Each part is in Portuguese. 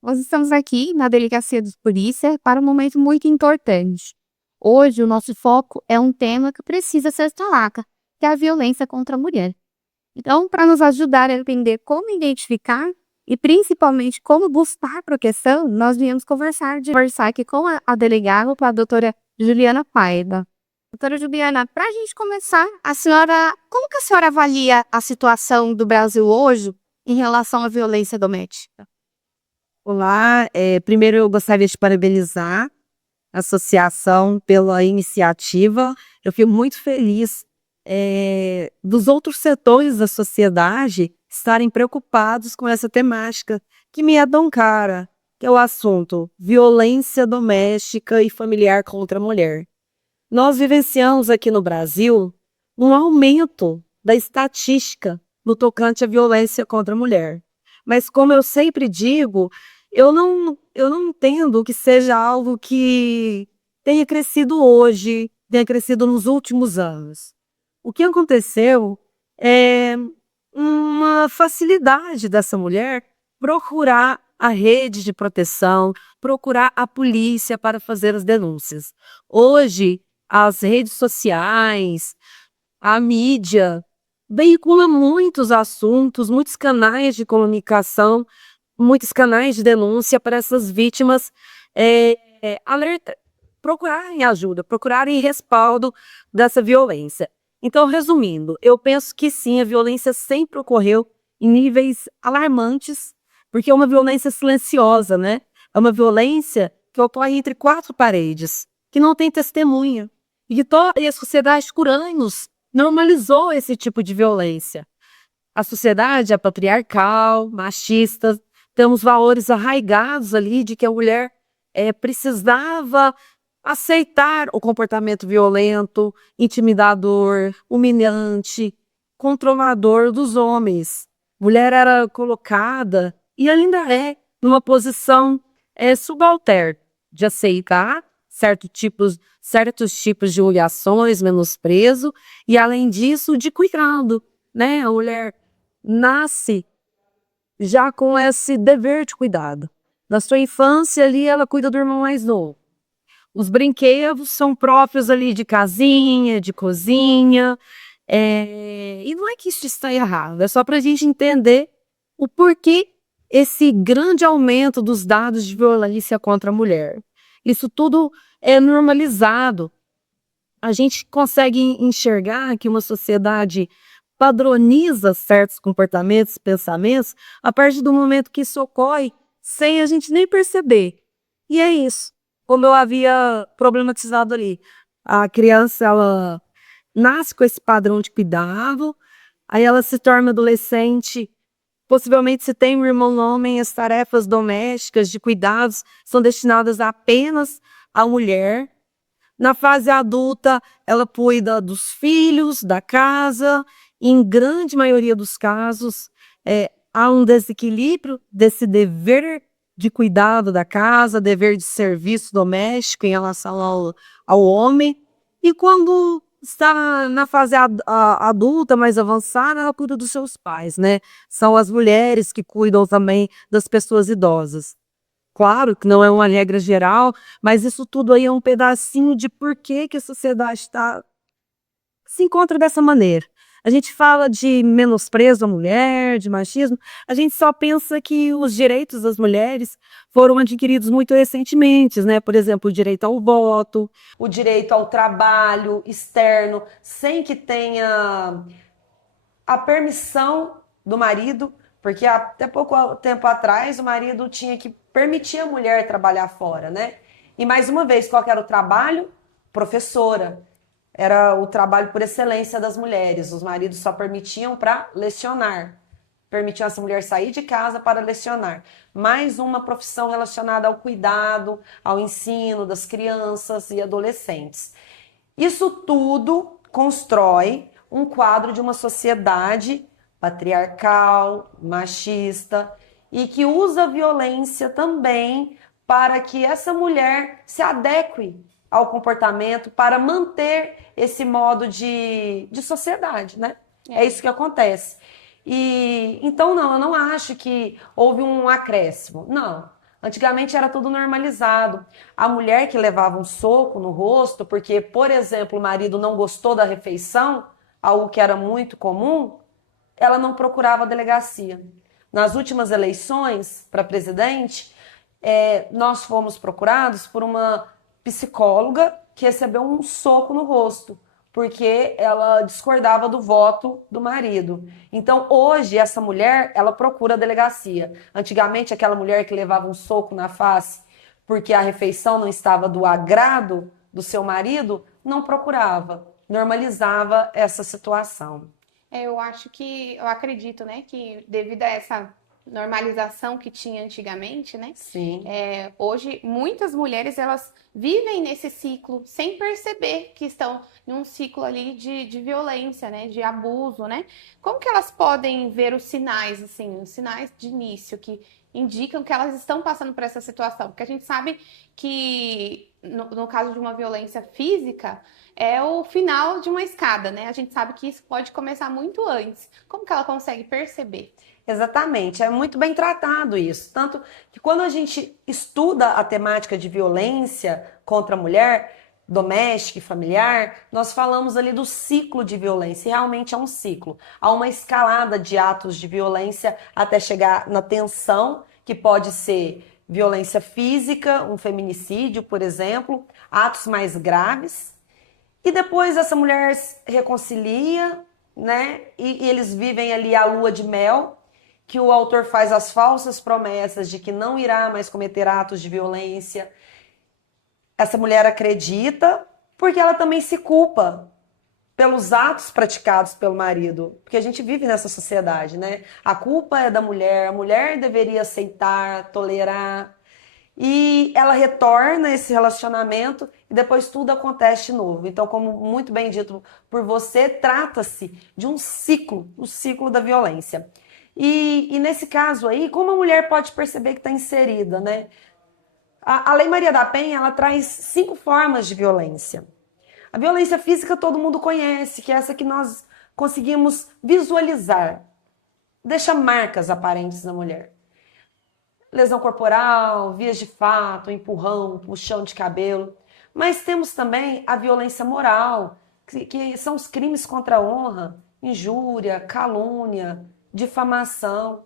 Nós estamos aqui na Delegacia de Polícia para um momento muito importante. Hoje, o nosso foco é um tema que precisa ser destacado, que é a violência contra a mulher. Então, para nos ajudar a entender como identificar e principalmente como buscar proteção, nós viemos conversar aqui com a delegada, com a doutora Juliana Paiva. Doutora Juliana, para a gente começar, como que a senhora avalia a situação do Brasil hoje em relação à violência doméstica? Olá, primeiro eu gostaria de parabenizar a associação pela iniciativa. Eu fico muito feliz, dos outros setores da sociedade estarem preocupados com essa temática que me é tão cara, que é o assunto violência doméstica e familiar contra a mulher. Nós vivenciamos aqui no Brasil um aumento da estatística no tocante à violência contra a mulher. Mas, como eu sempre digo, eu não entendo que seja algo que tenha crescido hoje, tenha crescido nos últimos anos. O que aconteceu é uma facilidade dessa mulher procurar a rede de proteção, procurar a polícia para fazer as denúncias. Hoje, as redes sociais, a mídia veicula muitos assuntos, muitos canais de comunicação, muitos canais de denúncia para essas vítimas procurarem ajuda, procurarem respaldo dessa violência. Então, resumindo, eu penso que sim, a violência sempre ocorreu em níveis alarmantes, porque é uma violência silenciosa, né? É uma violência que ocorre entre quatro paredes, que não tem testemunha. E a sociedade por anos normalizou esse tipo de violência. A sociedade é patriarcal, machista, temos valores arraigados ali de que a mulher precisava aceitar o comportamento violento, intimidador, humilhante, controlador dos homens. Mulher era colocada, e ainda é, numa posição subalterna, de aceitar certos tipos de humilhações, menosprezo, e além disso, de cuidado, né? A mulher nasce já com esse dever de cuidado. Na sua infância ali, ela cuida do irmão mais novo. Os brinquedos são próprios ali de casinha, de cozinha, e não é que isso está errado, é só para a gente entender o porquê esse grande aumento dos dados de violência contra a mulher. Isso tudo é normalizado. A gente consegue enxergar que uma sociedade padroniza certos comportamentos, pensamentos, a partir do momento que isso ocorre, sem a gente nem perceber. E é isso, como eu havia problematizado ali. A criança, ela nasce com esse padrão de cuidado, aí ela se torna adolescente, possivelmente se tem um irmão homem, as tarefas domésticas de cuidados são destinadas apenas à mulher. Na fase adulta, ela cuida dos filhos, da casa. Em grande maioria dos casos, há um desequilíbrio desse dever de cuidado da casa, dever de serviço doméstico em relação ao homem. E quando está na fase adulta, mais avançada, ela cuida dos seus pais, né? São as mulheres que cuidam também das pessoas idosas. Claro que não é uma regra geral, mas isso tudo aí é um pedacinho de por que a sociedade se encontra dessa maneira. A gente fala de menosprezo à mulher, de machismo, a gente só pensa que os direitos das mulheres foram adquiridos muito recentemente, né? Por exemplo, o direito ao voto, o direito ao trabalho externo, sem que tenha a permissão do marido, porque até pouco tempo atrás o marido tinha que permitir a mulher trabalhar fora, né? E mais uma vez, qual que era o trabalho? Professora. Era o trabalho por excelência das mulheres. Os maridos só permitiam para lecionar. Permitiam essa mulher sair de casa para lecionar. Mais uma profissão relacionada ao cuidado, ao ensino das crianças e adolescentes. Isso tudo constrói um quadro de uma sociedade patriarcal, machista e que usa a violência também para que essa mulher se adeque ao comportamento para manter esse modo de sociedade, né? É isso que acontece. E então não, eu não acho que houve um acréscimo. Não. Antigamente era tudo normalizado. A mulher que levava um soco no rosto, porque, por exemplo, o marido não gostou da refeição, algo que era muito comum, ela não procurava a delegacia. Nas últimas eleições para presidente, nós fomos procurados por uma psicóloga que recebeu um soco no rosto, porque ela discordava do voto do marido. Então, hoje, essa mulher, ela procura a delegacia. Antigamente, aquela mulher que levava um soco na face porque a refeição não estava do agrado do seu marido, não procurava, normalizava essa situação. Eu acredito, né, que devido a essa normalização que tinha antigamente, né, Sim. hoje muitas mulheres elas vivem nesse ciclo sem perceber que estão em um ciclo ali de violência, né, de abuso, né? Como que elas podem ver os sinais, assim, os sinais de início que indicam que elas estão passando por essa situação? Porque a gente sabe que no caso de uma violência física é o final de uma escada, né? A gente sabe que isso pode começar muito antes. Como que ela consegue perceber? Exatamente, é muito bem tratado isso. Tanto que quando a gente estuda a temática de violência contra a mulher, doméstica e familiar, nós falamos ali do ciclo de violência. E realmente é um ciclo. Há uma escalada de atos de violência até chegar na tensão, que pode ser violência física, um feminicídio, por exemplo, atos mais graves. E depois essa mulher se reconcilia, né? E eles vivem ali a lua de mel, que o autor faz as falsas promessas de que não irá mais cometer atos de violência. Essa mulher acredita porque ela também se culpa pelos atos praticados pelo marido, porque a gente vive nessa sociedade, né? A culpa é da mulher, a mulher deveria aceitar, tolerar, e ela retorna esse relacionamento e depois tudo acontece de novo. Então, como muito bem dito por você, trata-se de um ciclo, o ciclo da violência. E nesse caso aí, como a mulher pode perceber que está inserida, né? A Lei Maria da Penha, ela traz 5 formas de violência. A violência física todo mundo conhece, que é essa que nós conseguimos visualizar. Deixa marcas aparentes na mulher. Lesão corporal, vias de fato, empurrão, puxão de cabelo. Mas temos também a violência moral, que são os crimes contra a honra, injúria, calúnia, difamação.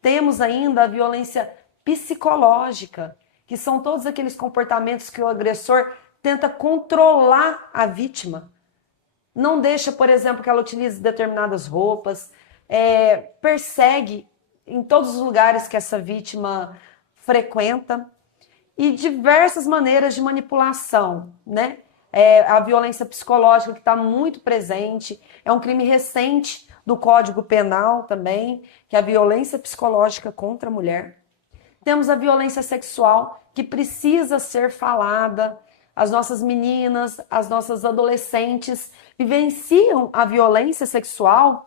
Temos ainda a violência psicológica, que são todos aqueles comportamentos que o agressor tenta controlar a vítima. Não deixa, por exemplo, que ela utilize determinadas roupas, persegue em todos os lugares que essa vítima frequenta e diversas maneiras de manipulação, né? A violência psicológica que está muito presente, é um crime recente do Código Penal também, que é a violência psicológica contra a mulher. Temos a violência sexual, que precisa ser falada. As nossas meninas, as nossas adolescentes vivenciam a violência sexual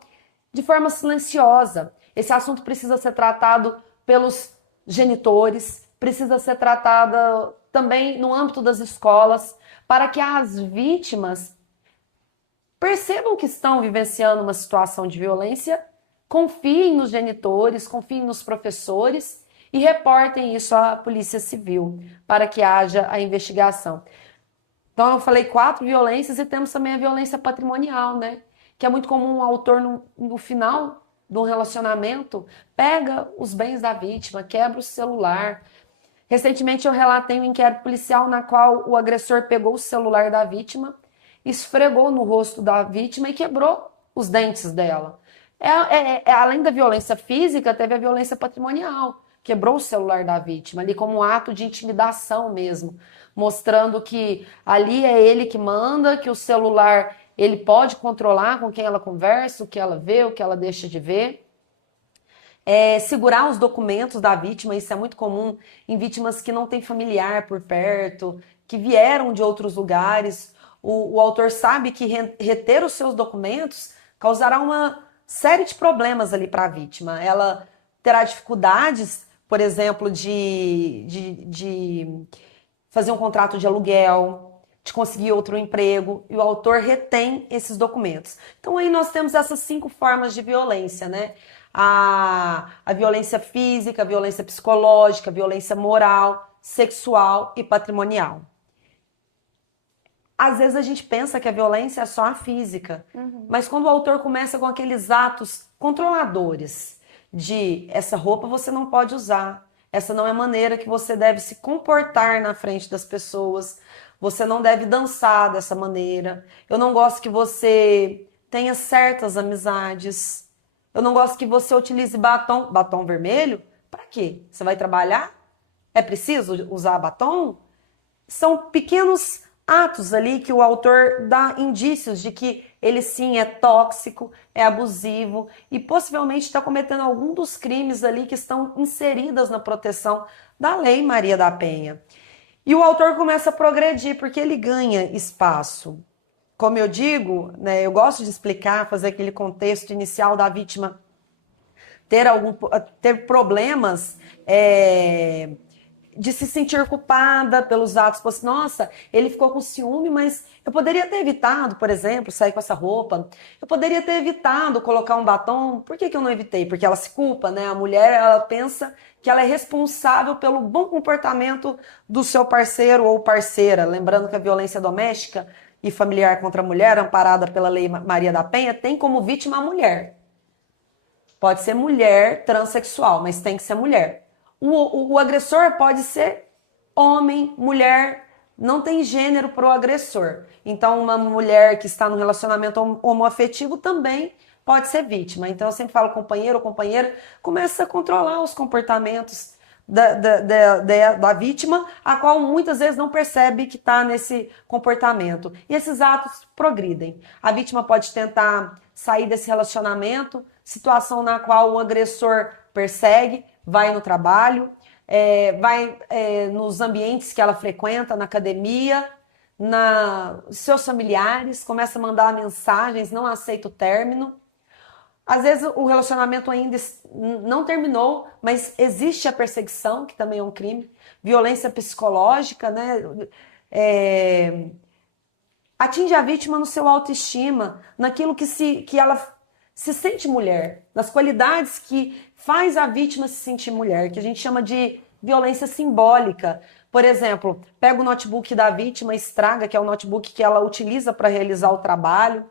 de forma silenciosa. Esse assunto precisa ser tratado pelos genitores, precisa ser tratado também no âmbito das escolas, para que as vítimas percebam que estão vivenciando uma situação de violência, confiem nos genitores, confiem nos professores e reportem isso à Polícia Civil, para que haja a investigação. Então, eu falei 4 violências e temos também a violência patrimonial, né? Que é muito comum o autor, no final de um relacionamento, pega os bens da vítima, quebra o celular. Recentemente eu relatei um inquérito policial na qual o agressor pegou o celular da vítima, esfregou no rosto da vítima e quebrou os dentes dela. Além da violência física, teve a violência patrimonial. Quebrou o celular da vítima, ali como um ato de intimidação mesmo, mostrando que ali é ele que manda, que o celular ele pode controlar com quem ela conversa, o que ela vê, o que ela deixa de ver. Segurar os documentos da vítima, isso é muito comum em vítimas que não têm familiar por perto, que vieram de outros lugares. O autor sabe que reter os seus documentos causará uma série de problemas ali para a vítima. Ela terá dificuldades, por exemplo, de fazer um contrato de aluguel, de conseguir outro emprego, e o autor retém esses documentos. Então aí nós temos essas 5 formas de violência, né? a violência física, a violência psicológica, a violência moral, sexual e patrimonial. Às vezes a gente pensa que a violência é só a física, mas quando o autor começa com aqueles atos controladores de essa roupa você não pode usar, essa não é a maneira que você deve se comportar na frente das pessoas, você não deve dançar dessa maneira, eu não gosto que você tenha certas amizades, eu não gosto que você utilize batom vermelho, para quê? Você vai trabalhar? É preciso usar batom? São pequenos atos ali que o autor dá indícios de que ele sim é tóxico, é abusivo e possivelmente está cometendo algum dos crimes ali que estão inseridas na proteção da Lei Maria da Penha. E o autor começa a progredir porque ele ganha espaço. Como eu digo, né, eu gosto de explicar, fazer aquele contexto inicial da vítima ter problemas de se sentir culpada pelos atos. Nossa, ele ficou com ciúme, mas eu poderia ter evitado, por exemplo, sair com essa roupa. Eu poderia ter evitado colocar um batom. Por que eu não evitei? Porque ela se culpa, né? A mulher, ela pensa que ela é responsável pelo bom comportamento do seu parceiro ou parceira. Lembrando que a violência doméstica e familiar contra a mulher, amparada pela Lei Maria da Penha, tem como vítima a mulher. Pode ser mulher transexual, mas tem que ser mulher. O agressor pode ser homem, mulher, não tem gênero para o agressor. Então, uma mulher que está no relacionamento homoafetivo também pode ser vítima. Então, eu sempre falo companheiro ou companheira, começa a controlar os comportamentos da vítima, a qual muitas vezes não percebe que está nesse comportamento. E esses atos progridem. A vítima pode tentar sair desse relacionamento, situação na qual o agressor persegue, vai no trabalho, vai nos ambientes que ela frequenta, na academia, seus familiares, começa a mandar mensagens, não aceita o término. Às vezes o relacionamento ainda não terminou, mas existe a perseguição, que também é um crime, violência psicológica, né? Atinge a vítima no seu autoestima, naquilo que ela se sente mulher, nas qualidades que faz a vítima se sentir mulher, que a gente chama de violência simbólica. Por exemplo, pega o notebook da vítima, estraga, que é o notebook que ela utiliza para realizar o trabalho.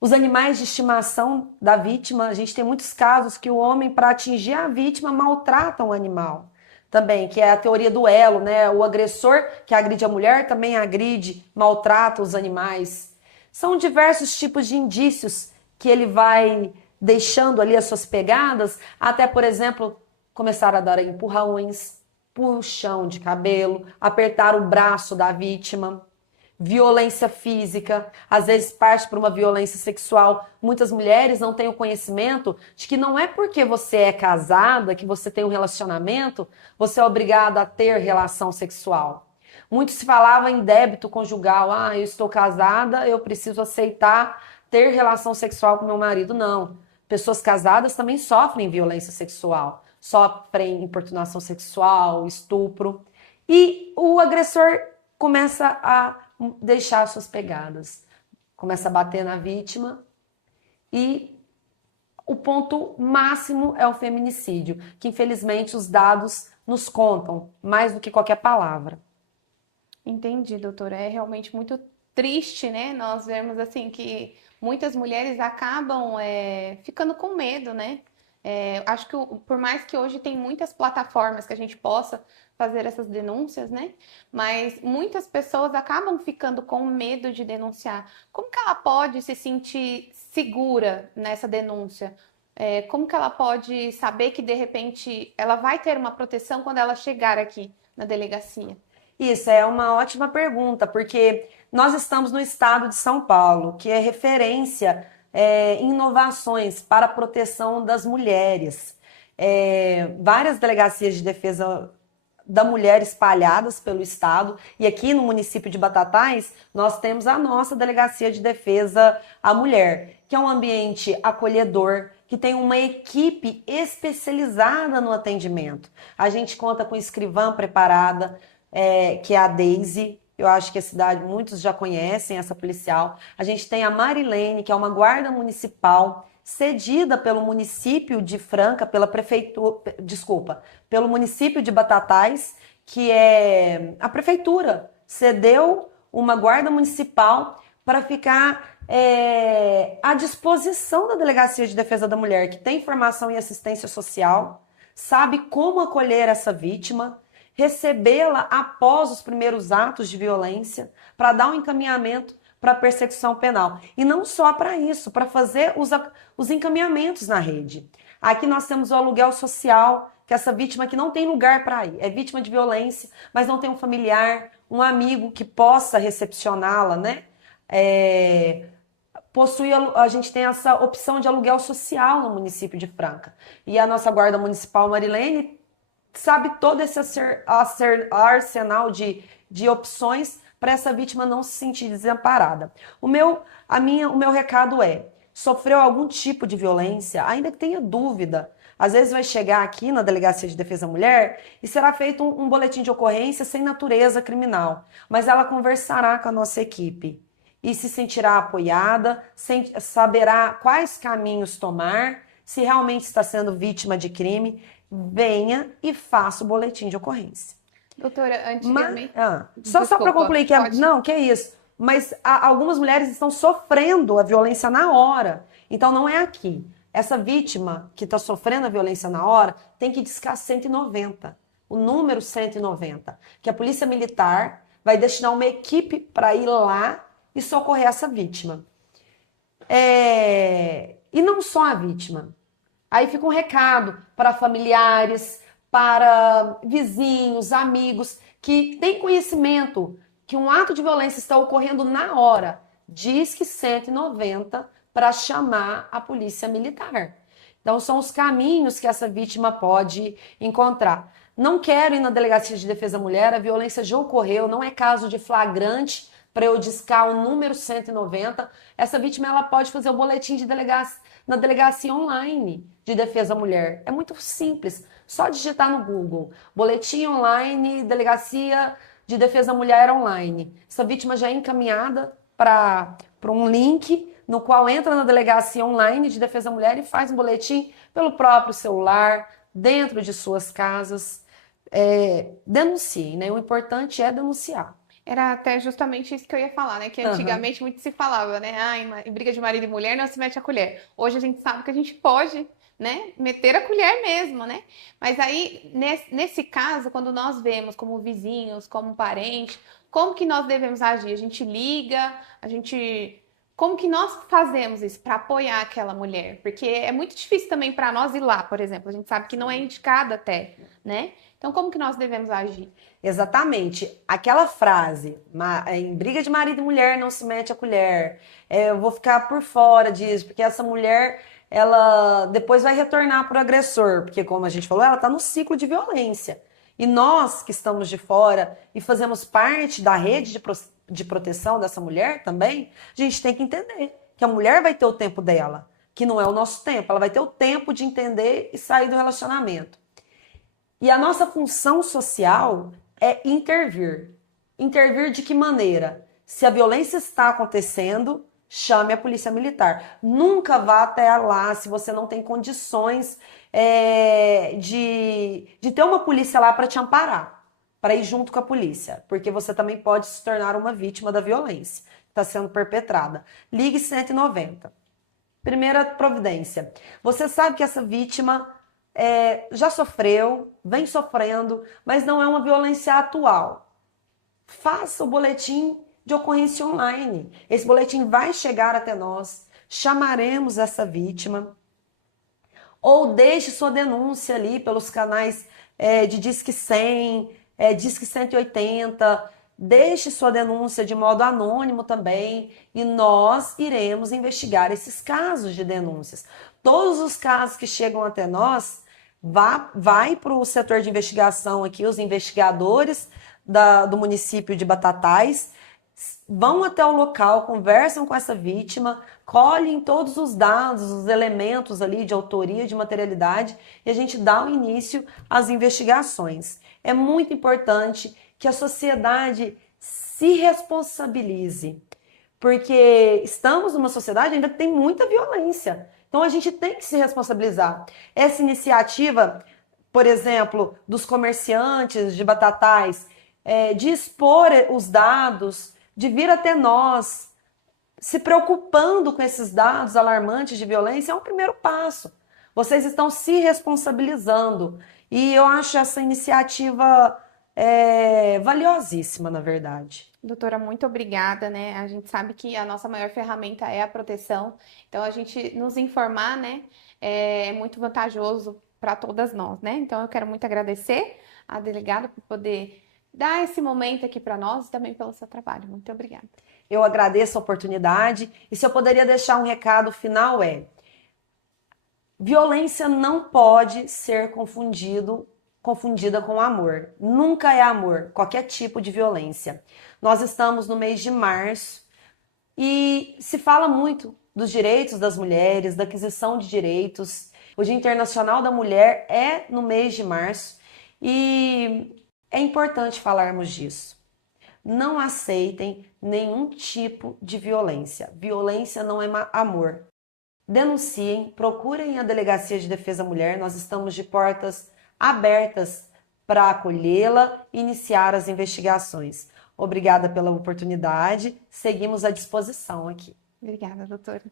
Os animais de estimação da vítima, a gente tem muitos casos que o homem, para atingir a vítima, maltrata o animal. Também, que é a teoria do elo, né? O agressor que agride a mulher também agride, maltrata os animais. São diversos tipos de indícios que ele vai deixando ali as suas pegadas, até, por exemplo, começar a dar empurrões, puxão de cabelo, apertar o braço da vítima. Violência física, às vezes parte para uma violência sexual. Muitas mulheres não têm o conhecimento de que não é porque você é casada, que você tem um relacionamento, você é obrigada a ter relação sexual. Muito se falava em débito conjugal. Eu estou casada, eu preciso aceitar ter relação sexual com meu marido. Não. Pessoas casadas também sofrem violência sexual, sofrem importunação sexual, estupro. E o agressor começa a deixar suas pegadas, começa a bater na vítima e o ponto máximo é o feminicídio, que infelizmente os dados nos contam mais do que qualquer palavra. Entendi, doutora. É realmente muito triste, né? Nós vemos assim que muitas mulheres acabam ficando com medo, né? Acho que por mais que hoje tem muitas plataformas que a gente possa fazer essas denúncias, né? Mas muitas pessoas acabam ficando com medo de denunciar. Como que ela pode se sentir segura nessa denúncia? Como que ela pode saber que de repente ela vai ter uma proteção quando ela chegar aqui na delegacia? Isso é uma ótima pergunta, porque nós estamos no estado de São Paulo, que é referência em inovações para a proteção das mulheres. Várias delegacias de defesa da mulher espalhadas pelo estado, e aqui no município de Batatais nós temos a nossa Delegacia de Defesa à Mulher, que é um ambiente acolhedor, que tem uma equipe especializada no atendimento. A gente conta com escrivã preparada, que é a Deise. Eu acho que a cidade, muitos já conhecem essa policial. A gente tem a Marilene, que é uma guarda municipal cedida pelo município de Franca, pela prefeitura, desculpa, pelo município de Batatais, que é a prefeitura cedeu uma guarda municipal para ficar à disposição da Delegacia de Defesa da Mulher, que tem formação em assistência social, sabe como acolher essa vítima, recebê-la após os primeiros atos de violência, para dar um encaminhamento para a persecução penal. E não só para isso, para fazer os encaminhamentos na rede. Aqui nós temos o aluguel social, que essa vítima que não tem lugar para ir, é vítima de violência, mas não tem um familiar, um amigo que possa recepcioná-la, né? A gente tem essa opção de aluguel social no município de Franca. E a nossa Guarda Municipal Marilene sabe todo esse arsenal de opções para essa vítima não se sentir desamparada. O meu recado é: sofreu algum tipo de violência, ainda que tenha dúvida, às vezes vai chegar aqui na Delegacia de Defesa da Mulher e será feito um boletim de ocorrência sem natureza criminal, mas ela conversará com a nossa equipe e se sentirá apoiada, saberá quais caminhos tomar, se realmente está sendo vítima de crime, venha e faça o boletim de ocorrência. Doutora, antigamente... Só para concluir, que é isso. Mas algumas mulheres estão sofrendo a violência na hora. Então não é aqui. Essa vítima que está sofrendo a violência na hora tem que discar 190. O número 190. Que a Polícia Militar vai destinar uma equipe para ir lá e socorrer essa vítima. E não só a vítima. Aí fica um recado para familiares, para vizinhos, amigos, que têm conhecimento que um ato de violência está ocorrendo na hora. Diz que 190 para chamar a Polícia Militar. Então são os caminhos que essa vítima pode encontrar. Não quero ir na Delegacia de Defesa da Mulher, a violência já ocorreu, não é caso de flagrante para eu discar o número 190. Essa vítima ela pode fazer o boletim na delegacia online de defesa da mulher. É muito simples, só digitar no Google, boletim online, delegacia de defesa da mulher online. Essa vítima já é encaminhada para um link no qual entra na delegacia online de defesa da mulher e faz um boletim pelo próprio celular, dentro de suas casas. Denunciem, né? O importante é denunciar. Era até justamente isso que eu ia falar, né? Que antigamente muito se falava, né? Em briga de marido e mulher não se mete a colher. Hoje a gente sabe que a gente pode, né? Meter a colher mesmo, né? Mas aí, nesse caso, quando nós vemos como vizinhos, como parente, como que nós devemos agir? A gente liga, como que nós fazemos isso para apoiar aquela mulher? Porque é muito difícil também para nós ir lá, por exemplo. A gente sabe que não é indicado até, né? Então, como que nós devemos agir? Exatamente. Aquela frase, em briga de marido e mulher não se mete a colher. Eu vou ficar por fora disso, porque essa mulher, ela depois vai retornar para o agressor, porque como a gente falou, ela está no ciclo de violência. E nós que estamos de fora e fazemos parte da rede de proteção dessa mulher também, a gente tem que entender que a mulher vai ter o tempo dela, que não é o nosso tempo. Ela vai ter o tempo de entender e sair do relacionamento. E a nossa função social é intervir. Intervir de que maneira? Se a violência está acontecendo, chame a Polícia Militar. Nunca vá até lá se você não tem condições de ter uma polícia lá para te amparar, para ir junto com a polícia, porque você também pode se tornar uma vítima da violência que está sendo perpetrada. Ligue 190. Primeira providência. Você sabe que essa vítima já sofreu, vem sofrendo, mas não é uma violência atual. Faça o boletim de ocorrência online. Esse boletim vai chegar até nós, chamaremos essa vítima, ou deixe sua denúncia ali pelos canais de Disque 100, Disque 180, deixe sua denúncia de modo anônimo também, e nós iremos investigar esses casos de denúncias. Todos os casos que chegam até nós, vai para o setor de investigação aqui, os investigadores do município de Batatais, vão até o local, conversam com essa vítima, colhem todos os dados, os elementos ali de autoria, de materialidade, e a gente dá o início às investigações. É muito importante que a sociedade se responsabilize, porque estamos numa sociedade ainda que tem muita violência. Então a gente tem que se responsabilizar. Essa iniciativa, por exemplo, dos comerciantes de batatais, de expor os dados, de vir até nós, se preocupando com esses dados alarmantes de violência, é um primeiro passo. Vocês estão se responsabilizando. E eu acho essa iniciativa valiosíssima, na verdade. Doutora, muito obrigada, né? A gente sabe que a nossa maior ferramenta é a proteção, então a gente nos informar, né, é muito vantajoso para todas nós, né? Então eu quero muito agradecer a delegada por poder dar esse momento aqui para nós e também pelo seu trabalho. Muito obrigada. Eu agradeço a oportunidade e se eu poderia deixar um recado final violência não pode ser confundida com amor. Nunca é amor, qualquer tipo de violência. Nós estamos no mês de março e se fala muito dos direitos das mulheres, da aquisição de direitos. O Dia Internacional da Mulher é no mês de março e é importante falarmos disso. Não aceitem nenhum tipo de violência. Violência não é amor. Denunciem, procurem a Delegacia de Defesa da Mulher. Nós estamos de portas abertas para acolhê-la e iniciar as investigações. Obrigada pela oportunidade. Seguimos à disposição aqui. Obrigada, doutora.